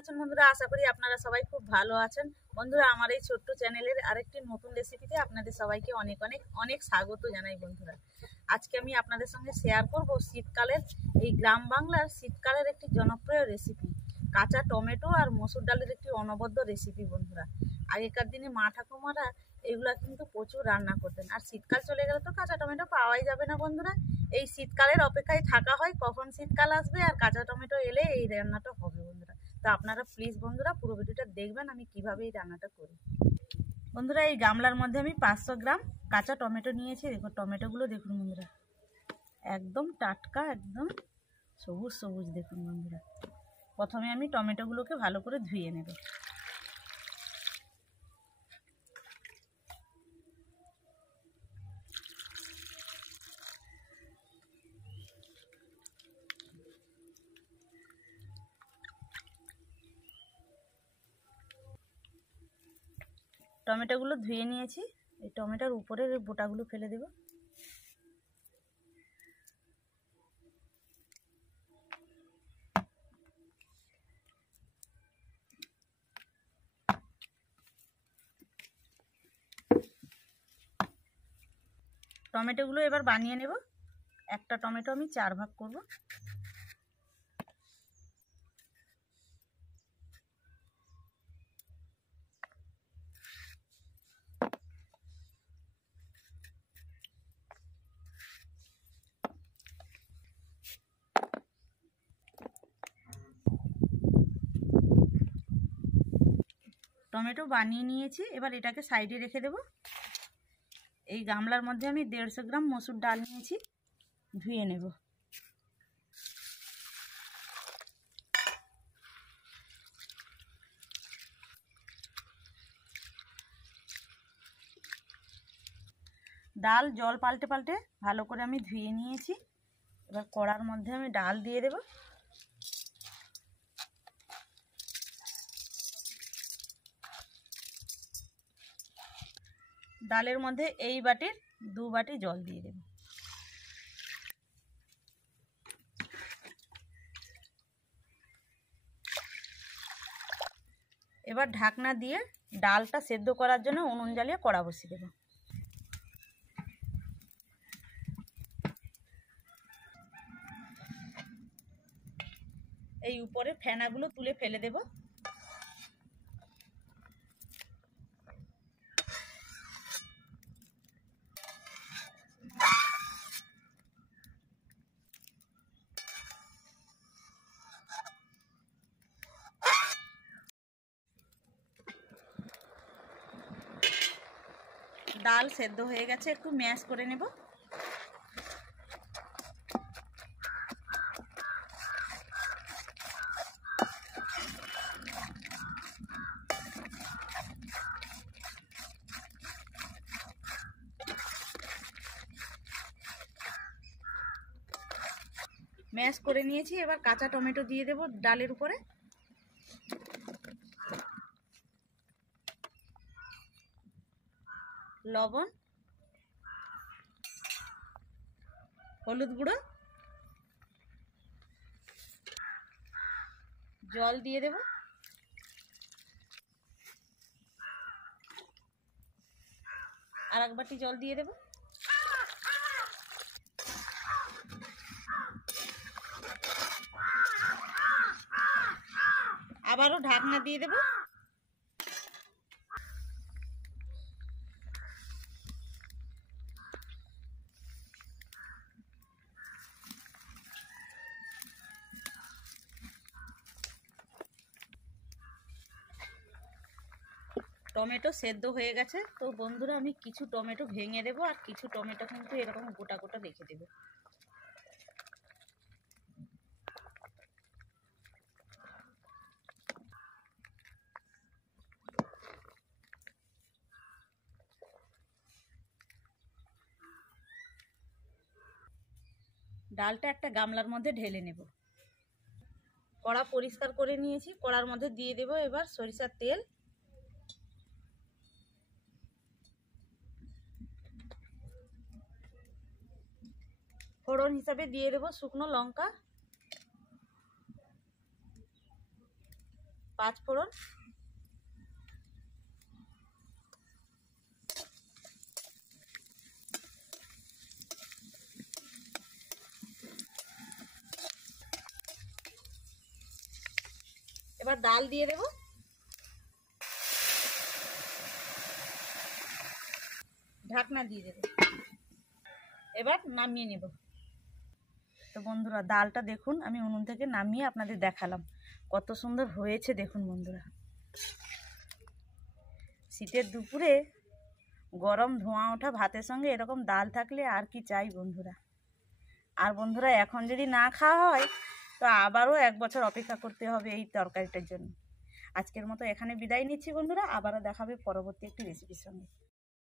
আছেন বন্ধুরা? আশা করি আপনারা সবাই খুব ভালো আছেন। বন্ধুরা, আমার এই ছোট্ট চ্যানেলের আরেকটি নতুন রেসিপিতে আপনাদের সবাইকে অনেক অনেক অনেক স্বাগত জানাই। বন্ধুরা, আজকে আমি আপনাদের সঙ্গে শেয়ার করব শীতকালের এই গ্রাম বাংলার শীতকালের একটি জনপ্রিয় রেসিপি, কাঁচা টমেটো আর মসুর ডালের একটি অনবদ্য রেসিপি। বন্ধুরা, আগেকার দিনে মা ঠাকুমারা এগুলা কিন্তু প্রচুর রান্না করতেন, আর শীতকাল চলে গেলে তো কাঁচা টমেটো পাওয়াই যাবে না। বন্ধুরা, এই শীতকালের অপেক্ষায় থাকা হয় কখন শীতকাল আসবে আর কাঁচা টমেটো এলে এই রান্নাটা হবে। বন্ধুরা, তো আপনারা প্লিজ বন্ধুরা পুরো ভিডিওটা দেখবেন আমি কিভাবে এই রান্নাটা করি। বন্ধুরা, এই গামলার মধ্যে আমি 500 গ্রাম কাঁচা টমেটো নিয়েছি। দেখুন টমেটোগুলো, দেখুন বন্ধুরা, একদম টাটকা, একদম সবুজ সবুজ। দেখুন বন্ধুরা, প্রথমে আমি টমেটোগুলোকে ভালো করে ধুয়ে নেব। টমেটোগুলো ধুয়ে নিয়েছি। এই টমেটোর উপরের এই বোটাগুলো ফেলে দেব। টমেটোগুলো এবার বানিয়ে নেব। একটা টমেটো আমি 4 ভাগ করব। টমেটো বানিয়ে নিয়েছি, এবার এটাকে সাইডে রেখে দেব। এই গামলার মধ্যে আমি 150 গ্রাম মসুর ডাল নিয়েছি, ধুয়ে নেব। ডাল জল পাল্টে পাল্টে ভালো করে আমি ধুয়ে নিয়েছি। এবার কড়ার মধ্যে আমি ডাল দিয়ে দেব। ডালের মধ্যে এই বাটির 2 বাটি জল দিয়ে দেব। এবার ঢাকনা দিয়ে ডালটা সেদ্ধ করার জন্য উনুন জ্বালিয়ে কড়া বসিয়ে দেব। এই উপরে ফেনাগুলো তুলে ফেলে দেব। ডাল সেদ্ধ হয়ে গেছে, একটু ম্যাশ করে নেব। ম্যাশ করে নিয়েছি, এবার কাঁচা টমেটো দিয়ে দেব ডালের উপরে। লবণ, হলুদ গুঁড়ো, জল দিয়ে দেব। আর এক বাটি জল দিয়ে দেব। আবারও ঢাকনা দিয়ে দেব। টমেটো সেদ্ধ হয়ে গেছে। তো বন্ধুরা, আমি কিছু টমেটো ভেঙে দেবো আর কিছু টমেটো কিন্তু এরকম গোটা গোটা রেখে দেবো। ডালটা একটা গামলার মধ্যে ঢেলে নেব। কড়া পরিষ্কার করে নিয়েছি, কড়ার মধ্যে দিয়ে দেব এবার সরিষার তেল। ফোড়ন হিসাবে দিয়ে দেব শুকনো লঙ্কা, 5 ফোড়ন, এবার ডাল দিয়ে দেব, ঢাকনা দিয়ে দেব, এবার নামিয়ে নেব। তো বন্ধুরা ডালটা দেখুন আমি উনুন থেকে নামিয়ে আপনাদের দেখালাম, কত সুন্দর হয়েছে দেখুন বন্ধুরা। শীতের দুপুরে গরম ধোঁয়া ওঠা ভাতের সঙ্গে এরকম ডাল থাকলে আর কি চাই বন্ধুরা। আর বন্ধুরা এখন যদি না খাওয়া হয় তো আবারও 1 বছর অপেক্ষা করতে হবে এই তরকারিটার জন্য। আজকের মতো এখানে বিদায় নিচ্ছি বন্ধুরা, আবারও দেখাবে পরবর্তী একটি রেসিপির সঙ্গে।